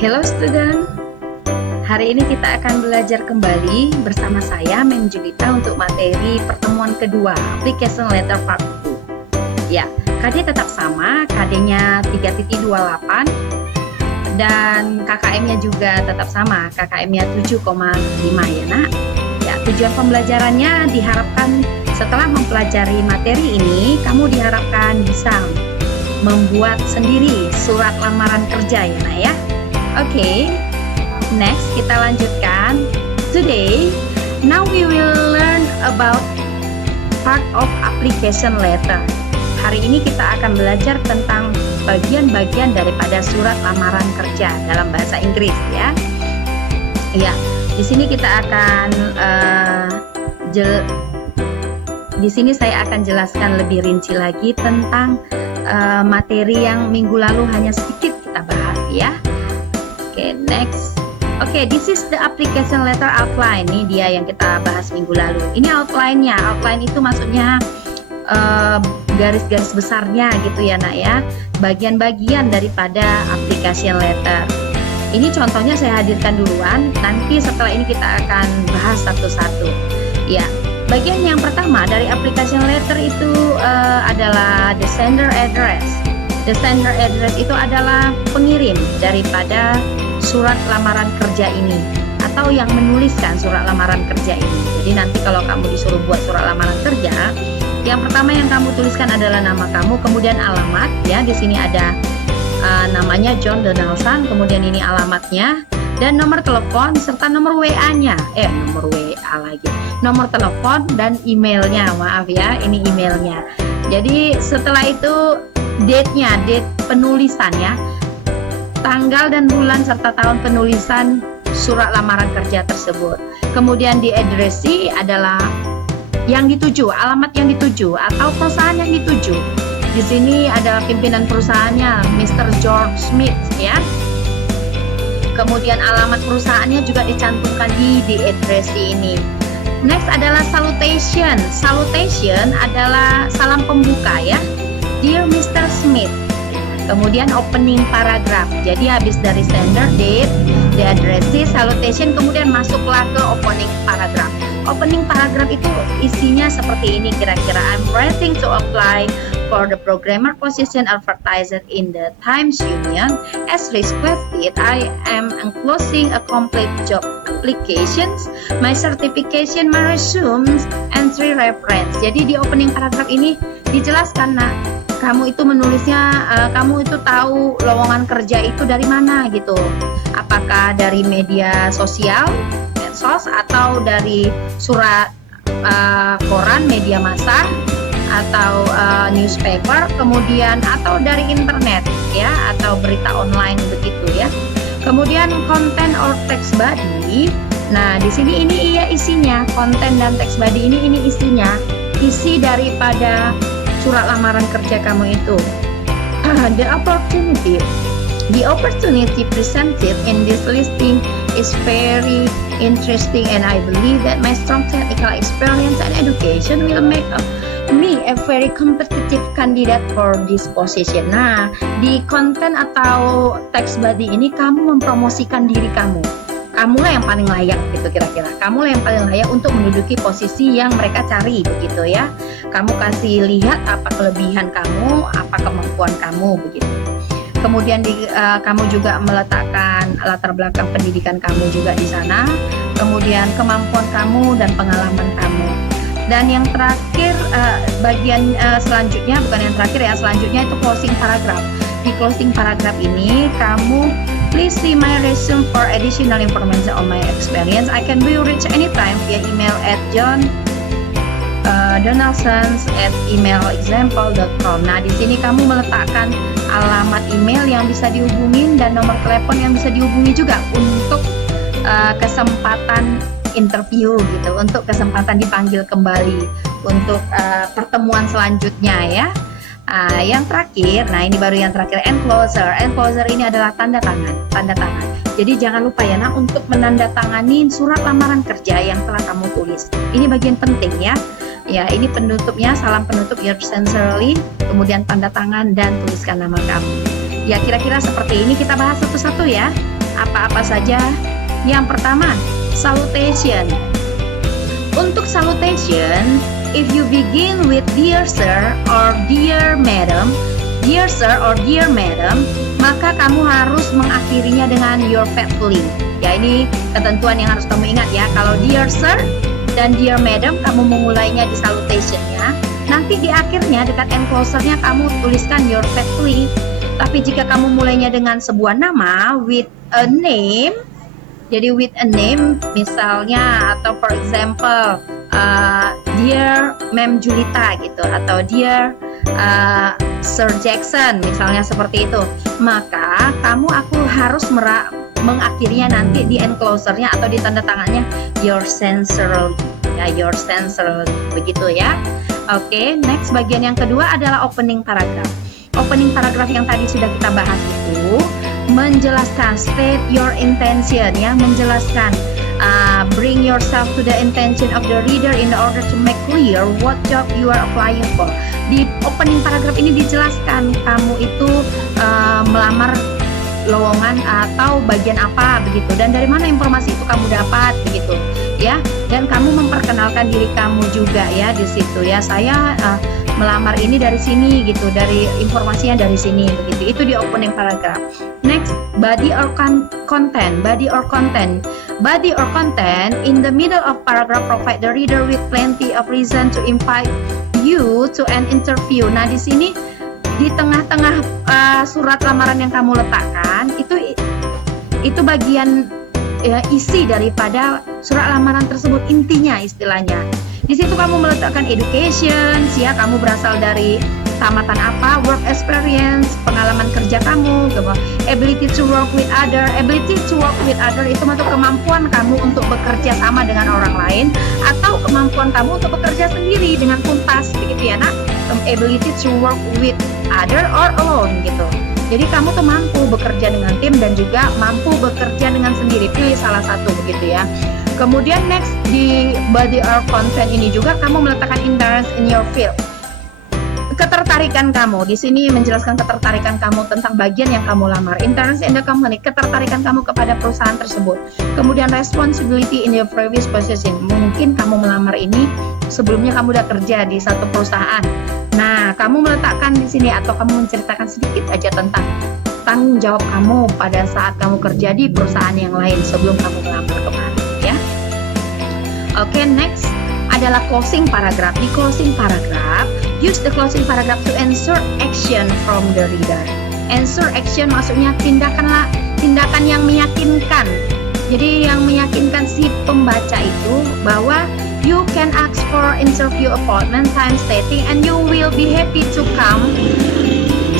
Hello student, hari ini kita akan belajar kembali bersama saya Mem Julita untuk materi pertemuan kedua Application Letter Part 2. Ya, KD tetap sama, KD-nya 3.28 dan KKM-nya juga tetap sama, KKM-nya 7,5 ya nak. Ya, tujuan pembelajarannya diharapkan setelah mempelajari materi ini, kamu diharapkan bisa membuat sendiri surat lamaran kerja ya nak ya. Oke, next kita lanjutkan. Today, now we will learn about part of application letter. Hari ini kita akan belajar tentang bagian-bagian daripada surat lamaran kerja dalam bahasa Inggris ya. Ya, di sini kita akan di sini saya akan jelaskan lebih rinci lagi tentang materi yang minggu lalu hanya sedikit kita bahas ya. Oke, next. Oke, this is the application letter outline. Ini dia yang kita bahas minggu lalu. Ini outline-nya. Outline itu maksudnya garis-garis besarnya gitu ya nak ya. Bagian-bagian daripada application letter. Ini contohnya saya hadirkan duluan. Nanti setelah ini kita akan bahas satu-satu. Ya, bagian yang pertama dari application letter itu adalah the sender address. The sender address itu adalah pengirim daripada surat lamaran kerja ini atau yang menuliskan surat lamaran kerja ini. Jadi nanti kalau kamu disuruh buat surat lamaran kerja, yang pertama yang kamu tuliskan adalah nama kamu, kemudian alamat ya. Di sini ada namanya John Donaldson, kemudian ini alamatnya dan nomor telepon serta nomor WA-nya. Nomor WA lagi. Nomor telepon dan emailnya. Maaf ya, ini emailnya. Jadi setelah itu date-nya, date penulisannya, tanggal dan bulan serta tahun penulisan surat lamaran kerja tersebut. Kemudian diadresi adalah yang dituju, alamat yang dituju atau perusahaan yang dituju. Di sini adalah pimpinan perusahaannya, Mr. George Smith ya. Kemudian alamat perusahaannya juga dicantumkan di diadresi ini. Next adalah salutation. Salutation adalah salam pembuka ya. Dear Mr. Smith. Kemudian opening paragraph. Jadi habis dari sender, date, diadresi, salutation, kemudian masuklah ke opening paragraph. Opening paragraph itu isinya seperti ini kira-kira. I'm waiting to apply for the programmer position advertised in the Times Union. As requested, I am enclosing a complete job applications, my certification, my resumes, and 3 reference. Jadi di opening paragraph ini dijelaskan nak, kamu itu menulisnya, kamu itu tahu lowongan kerja itu dari mana gitu. Apakah dari media sosial, medsos, atau dari surat koran, media massa, atau newspaper, kemudian atau dari internet ya, atau berita online begitu ya. Kemudian content or text body. Nah, di sini ini iya isinya, konten dan text body ini isinya, isi daripada surat lamaran kerja kamu itu. The opportunity presented in this listing is very interesting and I believe that my strong technical experience and education will make me a very competitive candidate for this position. Nah, di konten atau text body ini kamu mempromosikan diri kamu. Kamulah yang paling layak gitu kira-kira. Kamulah yang paling layak untuk menduduki posisi yang mereka cari begitu ya. Kamu kasih lihat apa kelebihan kamu, apa kemampuan kamu begitu. Kemudian kamu juga meletakkan latar belakang pendidikan kamu juga di sana. Kemudian kemampuan kamu dan pengalaman kamu. Dan yang terakhir bagian selanjutnya, bukan yang terakhir ya, selanjutnya itu closing paragraph. Di closing paragraph ini kamu please see my resume for additional information on my experience. I can be reached anytime via email at johndonaldsons@emailexample.com. Nah, di sini kamu meletakkan alamat email yang bisa dihubungin dan nomor telepon yang bisa dihubungi juga untuk kesempatan interview gitu, untuk kesempatan dipanggil kembali untuk pertemuan selanjutnya ya. Yang terakhir, nah ini baru yang terakhir, enclosure. Enclosure ini adalah tanda tangan. Jadi jangan lupa ya nak untuk menandatangani surat lamaran kerja yang telah kamu tulis. Ini bagian penting ya. Ya, ini penutupnya, salam penutup yours sincerely, kemudian tanda tangan dan tuliskan nama kamu. Ya, kira-kira seperti ini, kita bahas satu-satu ya. Apa-apa saja? Yang pertama, salutation. Untuk salutation, if you begin with dear sir or dear madam, maka kamu harus mengakhirinya dengan your faithfully. Ya, ini ketentuan yang harus kamu ingat ya. Kalau dear sir dan dear madam kamu memulainya di salutationnya, nanti di akhirnya dekat enclosernya kamu tuliskan your faithfully. Tapi jika kamu mulainya dengan sebuah nama with a name, jadi with a name misalnya, atau for example dear Ma'am Julita gitu, atau dear Sir Jackson misalnya seperti itu, maka aku harus mengakhirinya nanti di enclosernya atau di tanda tangannya your sincerely, ya, your sincerely, begitu ya. Oke, next bagian yang kedua adalah opening paragraph. Opening paragraph yang tadi sudah kita bahas itu menjelaskan, state your intention, ya, menjelaskan, bring yourself to the intention of the reader in order to make clear what job you are applying for. Di opening paragraph ini dijelaskan kamu itu melamar lowongan atau bagian apa begitu, dan dari mana informasi itu kamu dapat begitu ya, dan kamu memperkenalkan diri kamu juga ya di situ ya, saya melamar ini dari sini gitu, dari informasinya dari sini begitu. Itu di opening paragraph. Next, body or content. Body or content in the middle of paragraph provide the reader with plenty of reason to invite you to an interview. Nah, di sini di tengah-tengah surat lamaran yang kamu letakkan itu bagian isi daripada surat lamaran tersebut, intinya istilahnya. Di situ kamu meletakkan education, ya, kamu berasal dari tamatan apa, work experience, pengalaman kerja kamu, ability to work with other. Ability to work with other itu masuk kemampuan kamu untuk bekerja sama dengan orang lain, atau kemampuan kamu untuk bekerja sendiri dengan tuntas, begitu ya nak. Ability to work with other or alone gitu. Jadi kamu tuh mampu bekerja dengan tim dan juga mampu bekerja dengan sendiri, pilih salah satu begitu ya. Kemudian next, di body or content ini juga kamu meletakkan interest in your field. Ketertarikan kamu, di sini menjelaskan ketertarikan kamu tentang bagian yang kamu lamar. Interest in the company, ketertarikan kamu kepada perusahaan tersebut. Kemudian responsibility in your previous position, mungkin kamu melamar ini sebelumnya kamu udah kerja di satu perusahaan. Nah, kamu meletakkan di sini atau kamu menceritakan sedikit aja tentang tanggung jawab kamu pada saat kamu kerja di perusahaan yang lain sebelum kamu melamar kemarin ya. Oke, next adalah closing paragraph. Di closing paragraph, use the closing paragraph to ensure action from the reader. Ensure action maksudnya tindakan yang meyakinkan. Jadi yang meyakinkan si pembaca itu bahwa you can ask for interview appointment time stating and you will be happy to come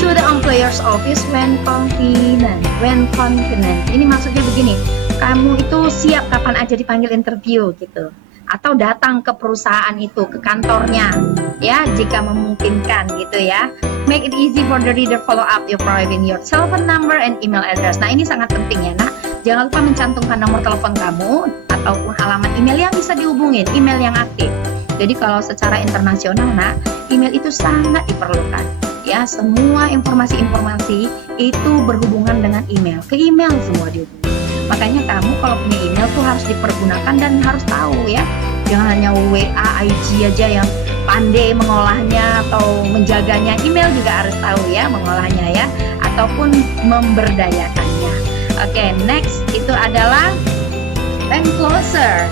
to the employer's office when convenient. Ini maksudnya begini, kamu itu siap kapan aja dipanggil interview gitu, atau datang ke perusahaan itu, ke kantornya ya, jika memungkinkan gitu ya. Make it easy for the reader follow up your providing your telephone number and email address. Nah, ini sangat penting ya nak. Jangan lupa mencantumkan nomor telepon kamu ataupun alamat email yang bisa dihubungin, email yang aktif. Jadi kalau secara internasional nak, email itu sangat diperlukan ya. Semua informasi-informasi itu berhubungan dengan email, ke email semua dihubungi. Makanya kamu kalau punya email tuh harus dipergunakan dan harus tahu ya. Jangan hanya WA, IG aja yang pandai mengolahnya atau menjaganya. Email juga harus tahu ya mengolahnya ya, ataupun memberdayakannya. Oke, next itu adalah enclosure.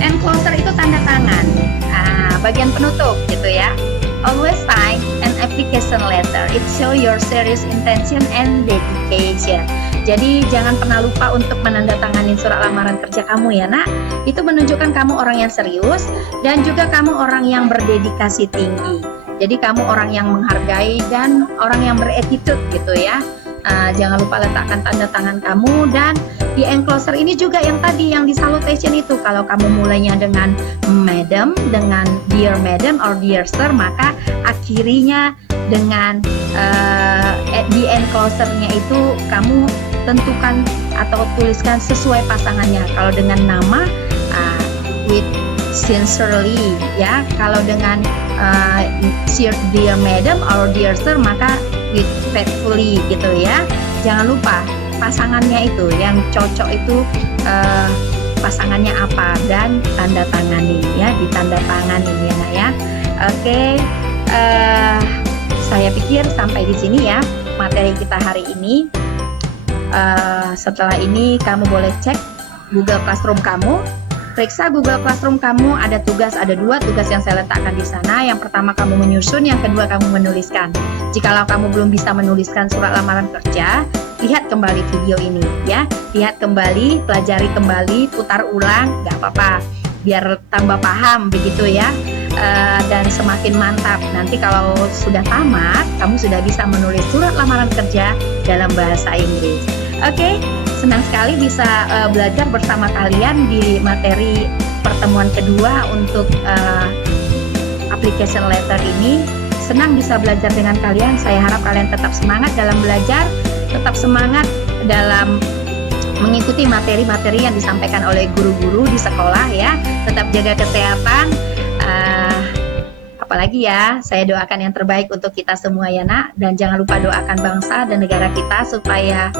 Enclosure itu tanda tangan. Bagian penutup gitu ya. Always sign an application letter. It show your serious intention and dedication. Jadi jangan pernah lupa untuk menandatangani surat lamaran kerja kamu ya nak. Itu menunjukkan kamu orang yang serius dan juga kamu orang yang berdedikasi tinggi. Jadi kamu orang yang menghargai dan orang yang beretitude gitu ya. Jangan lupa letakkan tanda tangan kamu. Dan di enclosure ini juga yang tadi yang di salutation itu, kalau kamu mulainya dengan madam, dengan dear madam or dear sir, maka akhirinya dengan di enclosure-nya itu kamu tentukan atau tuliskan sesuai pasangannya. Kalau dengan nama with sincerely ya, kalau dengan dear madam or dear sir maka with faithfully gitu ya. Jangan lupa pasangannya itu, yang cocok itu pasangannya apa, dan tanda tangani ya, ditanda tangani ya nak ya. Oke, saya pikir sampai di sini ya materi kita hari ini. Setelah ini kamu boleh cek Google Classroom kamu. Periksa Google Classroom kamu, ada dua tugas yang saya letakkan di sana. Yang pertama kamu menyusun, yang kedua kamu menuliskan. Jikalau kamu belum bisa menuliskan surat lamaran kerja, lihat kembali video ini ya. Lihat kembali, pelajari kembali, putar ulang, nggak apa-apa. Biar tambah paham begitu ya. Dan semakin mantap. Nanti kalau sudah tamat, kamu sudah bisa menulis surat lamaran kerja dalam bahasa Inggris. Oke, senang sekali bisa belajar bersama kalian di materi pertemuan kedua untuk application letter ini. Senang bisa belajar dengan kalian. Saya harap kalian tetap semangat dalam belajar, tetap semangat dalam mengikuti materi-materi yang disampaikan oleh guru-guru di sekolah ya. Tetap jaga kesehatan. Apalagi ya, saya doakan yang terbaik untuk kita semua ya nak. Dan jangan lupa doakan bangsa dan negara kita supaya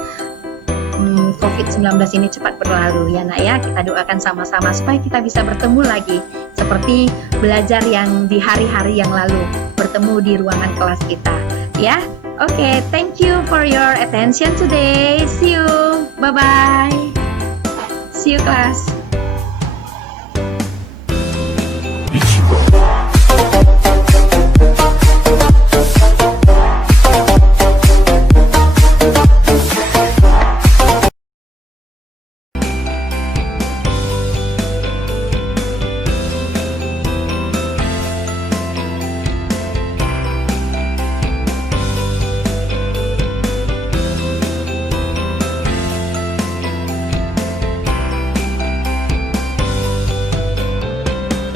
COVID-19 ini cepat berlalu ya nak ya. Kita doakan sama-sama supaya kita bisa bertemu lagi seperti belajar yang di hari-hari yang lalu, bertemu di ruangan kelas kita ya. Oke, thank you for your attention today. See you, bye bye. See you class.